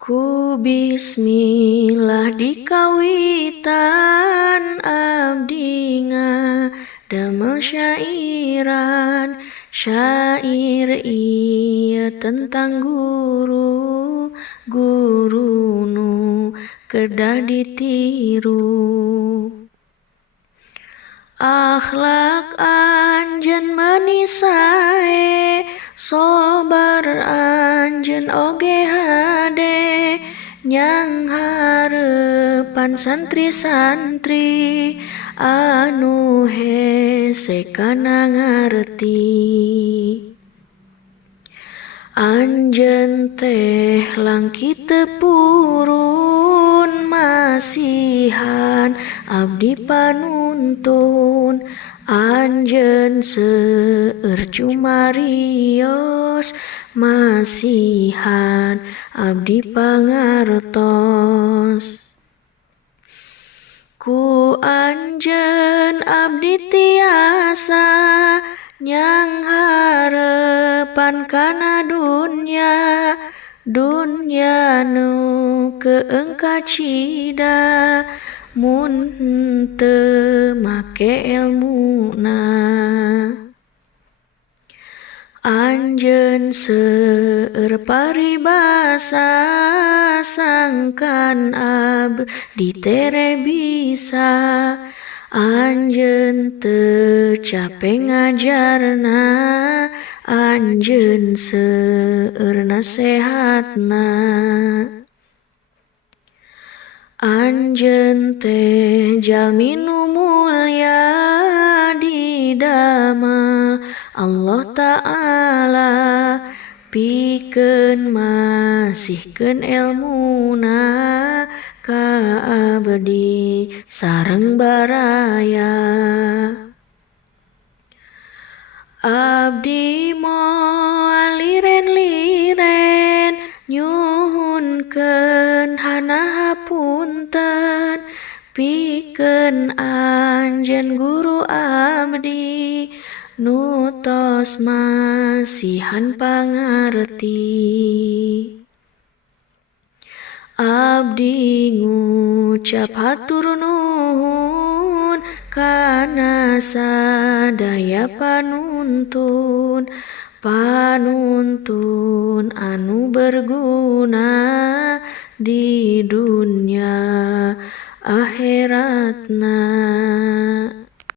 Ku bismillah dikawitan abdi ngadamel syairan. Syair ieu tentang guru nu kedah ditiru. Akhlak anjeun meuni sae, sobar anjeun oge hade, nyang hareupan santri-santri anu hese kana ngarti. Anjeun teh langkit teu purun, masihan abdi panuntun. Anjeun seueur cumarios, masihan abdi pangartos. Ku anjeun abdi tiasa nyang hareupan kana dunya, dunya nu keeng kacida mun henteu make elmuna. Anjeun seueur paribasa, sangkan abdi tere bisa. Anjeun teu cape ngajarna, anjeun seueur nasehatna. Anjeun teh jalmi nu mulya didamel Allah Ta'ala, pikeun masihkeun elmuna ka abdi sareng baraya. Abdi moal liren-liren nyuhunkeun hana hapunten, pikeun anjeun guru abdi nu tos masihan pangarti. Abdi ngucap hatur nuhun kana sadaya panuntun, panuntun anu berguna di dunya akhiratna.